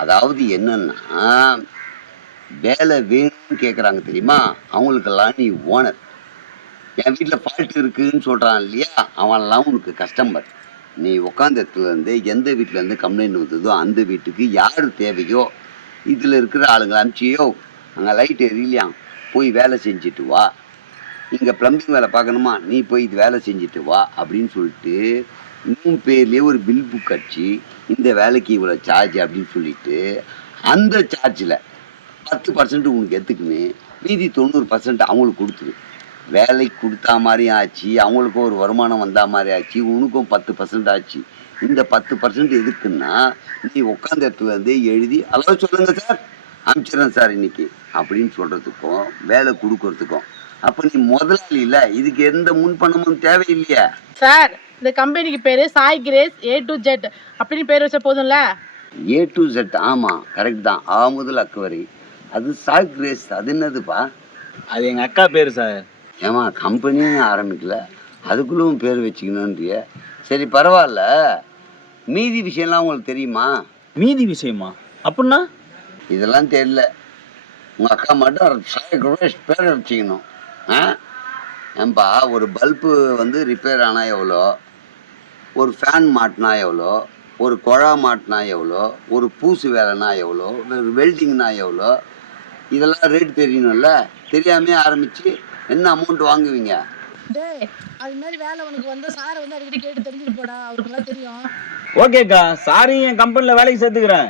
அதாவது என்னன்னா வேலை வேணும்னு கேட்குறாங்க தெரியுமா? அவங்களுக்கெல்லாம் நீ ஓனர் என் வீட்டில் ஃபால்ட் இருக்குன்னு சொல்கிறான் இல்லையா? அவன்லாம் உனக்கு கஸ்டமர் நீ உட்காந்த இடத்துலேருந்து எந்த வீட்டிலேருந்து கம்ப்ளைண்ட் வந்ததோ அந்த வீட்டுக்கு யார் தேவையோ இதில் இருக்கிற ஆளுங்களை அனுப்பிச்சியோ அங்கே லைட் எரியலையா? போய் வேலை செஞ்சுட்டு வா. இங்கே ப்ளம்பிங் வேலை பார்க்கணுமா? நீ போய் இது வேலை செஞ்சுட்டு வா. அப்படின்னு சொல்லிட்டு உன் பேர்லேயே ஒரு பில் புக் அடிச்சு இந்த வேலைக்கு இவ்வளோ சார்ஜ் அப்படின்னு சொல்லிட்டு அந்த சார்ஜில் பத்து பர்சன்ட் உனக்கு எடுத்துக்கின்னு மீதி தொண்ணூறு பர்சன்ட் அவங்களுக்கு கொடுத்துரு. வேலைக்கு கொடுத்தா மாதிரி ஆச்சு அவங்களுக்கும் ஒரு வருமானம் வந்தா மாதிரி ஆச்சு உனக்கும் பத்து பர்சன்ட் ஆச்சு. இந்த பத்து பர்சன்ட் எதுக்குன்னா நீ உட்காந்த இடத்துல இருந்தே எழுதி அளவு சொல்லுங்கள் சார். அனுப்பிச்சிடுறேன் சார் இன்னைக்கு. அப்படின்னு சொல்றதுக்கும் வேலை கொடுக்கறதுக்கும். அப்போ நீ முதலாளி இல்லை இதுக்கு எந்த முன்பணமும் தேவையில்லையே. சார் இந்த கம்பெனிக்கு பேரு Sai Grace A to Z அப்படின்னு பேர் வச்சா போதும்ல? ஏ டு செட் ஆமாம் கரெக்ட் தான். ஆ முதல் அக்கு வரை. அது சாக் ரேஸ் அது என்னதுப்பா? அது எங்கள் அக்கா பேர் சார். ஏமா கம்பெனியும் ஆரம்பிக்கல. அதுக்குள்ளும் பேர் வச்சுக்கணுன்றிய சரி பரவாயில்ல. மீதி விஷயம்லாம் உங்களுக்கு தெரியுமா? மீதி விஷயமா? அப்படின்னா? இதெல்லாம் தெரியல. உங்கள் அக்கா மட்டும் சாய் பேர் வச்சுக்கணும். ஆ? ஏன்பா ஒரு பல்பு வந்து ரிப்பேர் ஆனால் எவ்வளோ? ஒரு ஃபேன் மாட்டினா எவ்வளோ? ஒரு குழா மாட்டினா எவ்வளோ? ஒரு பூசு வேலைனா எவ்வளோ? ஒரு வெல்டிங்னா எவ்வளோ? இதெல்லாம் ரேட் தெரியணும்ல? தெரியாமே ஆரம்பித்து என்ன அமௌண்ட் வாங்குவீங்க? டேய் அது மாதிரி வேலை உனக்கு வந்து சாரை வந்து அடிக்கடி கேட்டு தெரிஞ்சுட்டு போடா. அவருக்கெல்லாம் தெரியும். ஓகேக்கா சாரி என் கம்பெனியில் வேலைக்கு சேர்த்துக்கிறேன்.